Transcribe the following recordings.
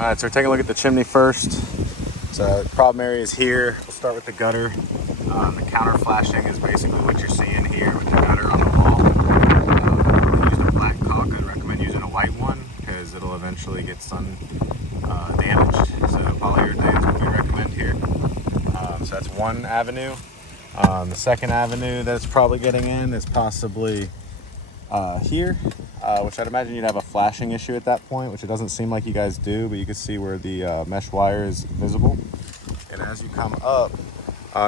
All right, so we're taking a look at the chimney first. So the problem area is here. We'll start with the gutter. The counter flashing is basically what you're seeing here with the gutter on the wall. If you used a black caulk, I'd recommend using a white one because it'll eventually get sun damaged. So polyurethane is what we recommend here. So that's one avenue. The second avenue that it's probably getting in is possibly here, which I'd imagine you'd have a flashing issue at that point, which it doesn't seem like you guys do, but you can see where the mesh wire is visible. And as you come up,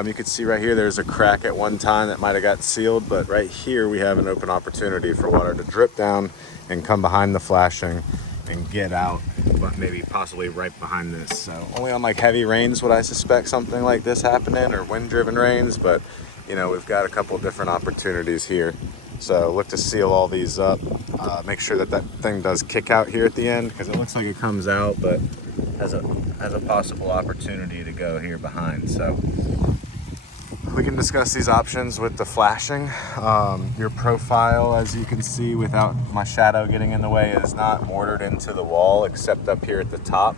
you can see right here there's a crack at one time that might have got sealed, but right here we have an open opportunity for water to drip down and come behind the flashing and get out, but maybe possibly right behind this. So only on like heavy rains would I suspect something like this happening, or wind-driven rains, but you know, we've got a couple different opportunities here. So look to seal all these up. Make sure that that thing does kick out here at the end, because it looks like it comes out, but has a possible opportunity to go here behind. So we can discuss these options with the flashing. Your profile, as you can see without my shadow getting in the way, is not mortared into the wall except up here at the top.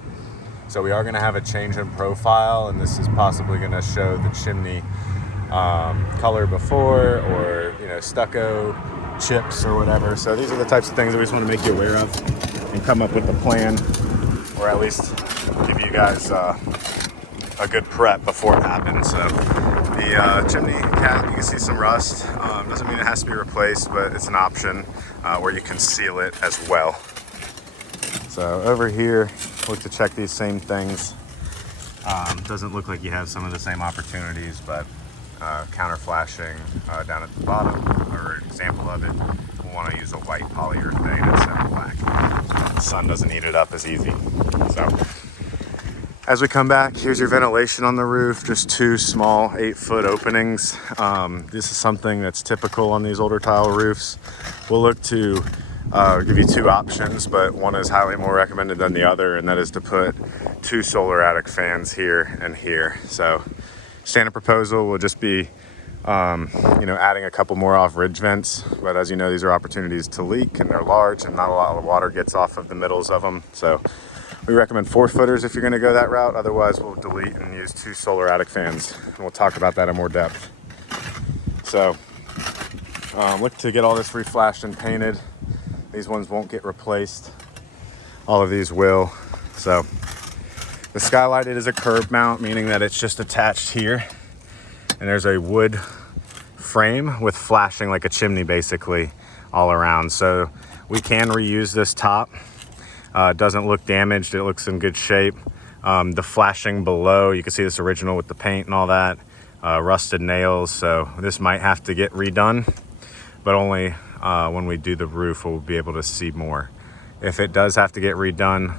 So we are going to have a change in profile, and this is possibly going to show the chimney color before, or you know, stucco chips or whatever. So these are the types of things that we just want to make you aware of and come up with a plan, or at least give you guys a good prep before it happens. So the chimney cap, you can see some rust. Doesn't mean it has to be replaced, but it's an option where you can seal it as well. So over here, look to check these same things. Doesn't look like you have some of the same opportunities, but counter flashing down at the bottom, or an example of it, we'll want to use a white polyurethane instead of black. The sun doesn't eat it up as easy. So as we come back, here's your ventilation on the roof, just two small 8-foot openings. This is something that's typical on these older tile roofs. We'll look to give you two options, but one is highly more recommended than the other, and that is to put two solar attic fans here and here. So standard proposal will just be adding a couple more off ridge vents, but as you know, these are opportunities to leak, and they're large, and not a lot of water gets off of the middles of them. So we recommend 4-footers if you're going to go that route. Otherwise, we'll delete and use two solar attic fans, and we'll talk about that in more depth. So look to get all this reflashed and painted. These ones won't get replaced. All of these will. So the skylight, it is a curb mount, meaning that it's just attached here, and there's a wood frame with flashing like a chimney basically all around. So we can reuse this top. It doesn't look damaged, it looks in good shape. The flashing below, you can see this original with the paint and all that, rusted nails, so this might have to get redone, but only when we do the roof we'll be able to see more. If it does have to get redone,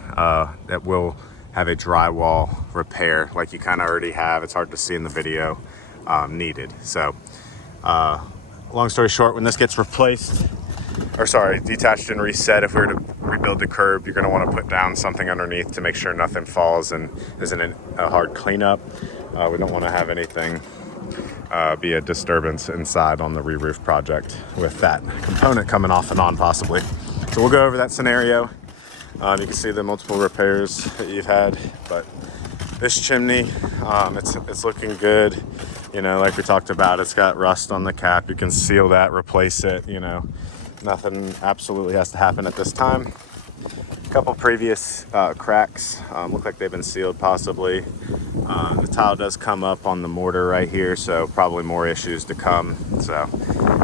that will have a drywall repair like you kind of already have. It's hard to see in the video, needed. So long story short, when this gets replaced, or sorry, detached and reset, if we were to rebuild the curb, you're going to want to put down something underneath to make sure nothing falls and isn't a hard cleanup. We don't want to have anything be a disturbance inside on the re-roof project with that component coming off and on possibly. So we'll go over that scenario. You can see the multiple repairs that you've had, but this chimney, it's looking good. You know, like we talked about, it's got rust on the cap. You can seal that, replace it, you know. Nothing absolutely has to happen at this time. A couple previous cracks look like they've been sealed possibly. The tile does come up on the mortar right here, so probably more issues to come. So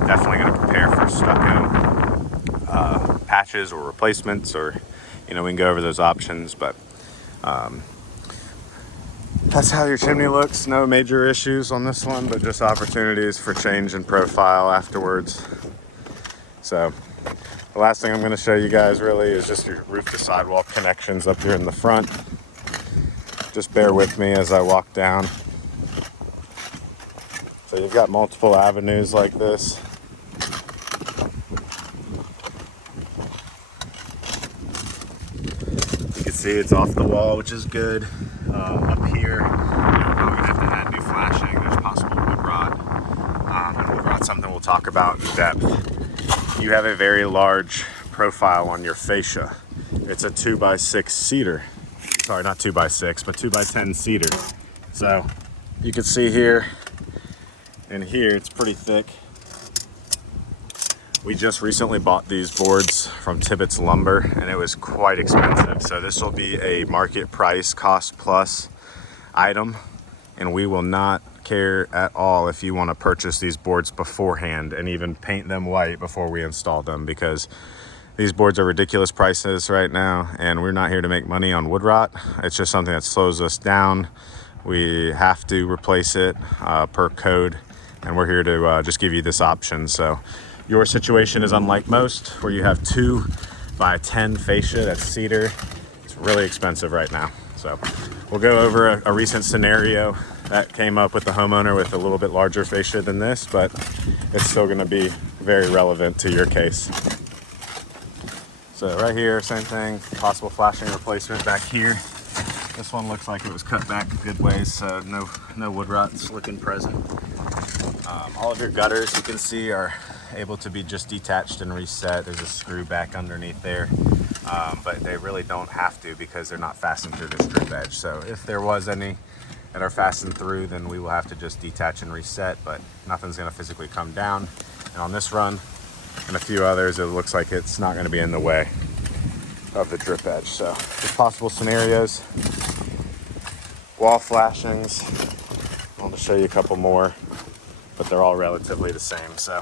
definitely going to prepare for stucco patches or replacements, or you know, we can go over those options, but that's how your chimney looks. No major issues on this one, but just opportunities for change in profile afterwards. So the last thing I'm going to show you guys really is just your roof to sidewall connections up here in the front. Just bear with me as I walk down. So you've got multiple avenues like this. You can see it's off the wall, which is good. Up here, you're probably going to have to add new flashing. There's possible wood rot. And wood rot's something we'll talk about in depth. You have a very large profile on your fascia. It's a 2x6 cedar. sorry, not 2x6, but 2x10 cedar. So you can see here and here, it's pretty thick. We just recently bought these boards from Tibbetts Lumber and it was quite expensive. So this will be a market price, cost plus item, and we will not care at all if you want to purchase these boards beforehand and even paint them white before we install them, because these boards are ridiculous prices right now and we're not here to make money on wood rot. It's just something that slows us down. We have to replace it per code, and we're here to just give you this option. So your situation is unlike most, where you have 2x10 fascia, that's cedar. It's really expensive right now. So we'll go over a recent scenario that came up with the homeowner with a little bit larger fascia than this, but it's still gonna be very relevant to your case. So right here, same thing, possible flashing replacement back here. This one looks like it was cut back a good ways, so no wood rot, it's looking present. All of your gutters, you can see, are able to be just detached and reset. There's a screw back underneath there, but they really don't have to because they're not fastened through this drip edge. So if there was any that are fastened through, then we will have to just detach and reset, but nothing's gonna physically come down. And on this run and a few others, it looks like it's not gonna be in the way of the drip edge. So there's possible scenarios. Wall flashings, I want to show you a couple more, but they're all relatively the same. So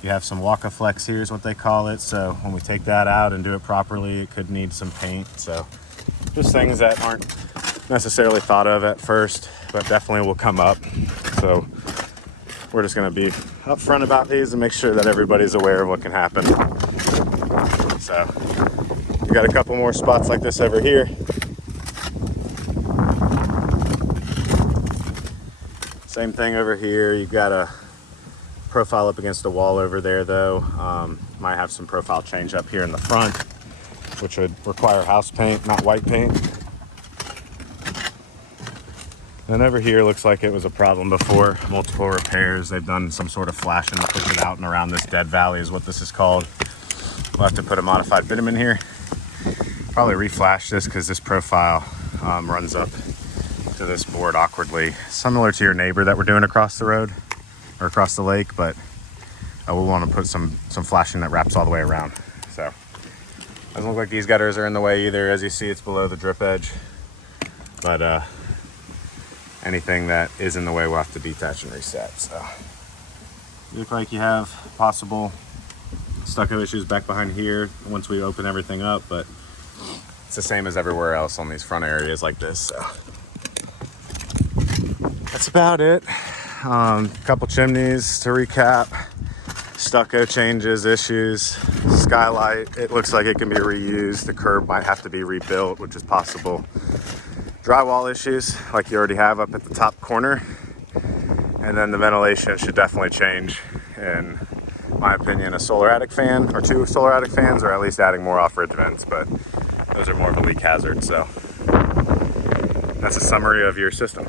you have some Waka-Flex here is what they call it. So when we take that out and do it properly, it could need some paint. So just things that aren't necessarily thought of at first, but definitely will come up. So we're just gonna be upfront about these and make sure that everybody's aware of what can happen. So we got a couple more spots like this over here. Same thing over here. You've got a profile up against the wall over there though. Might have some profile change up here in the front, which would require house paint, not white paint. And over here looks like it was a problem before, multiple repairs. They've done some sort of flashing to push it out and around this dead valley is what this is called. We'll have to put a modified bitumen here. Probably reflash this because this profile runs up to this board awkwardly, similar to your neighbor that we're doing across the road or across the lake, but we want to put some flashing that wraps all the way around. So doesn't look like these gutters are in the way either. As you see, it's below the drip edge, but anything that is in the way we'll have to detach and reset. So you look like you have possible stucco issues back behind here once we open everything up, but it's the same as everywhere else on these front areas like this. So that's about it. Couple chimneys to recap, stucco changes, issues, skylight, it looks like it can be reused. The curb might have to be rebuilt, which is possible. Drywall issues like you already have up at the top corner, and then the ventilation should definitely change. In my opinion, a solar attic fan or 2 solar attic fans, or at least adding more off-ridge vents, but those are more of a leak hazard. So that's a summary of your system.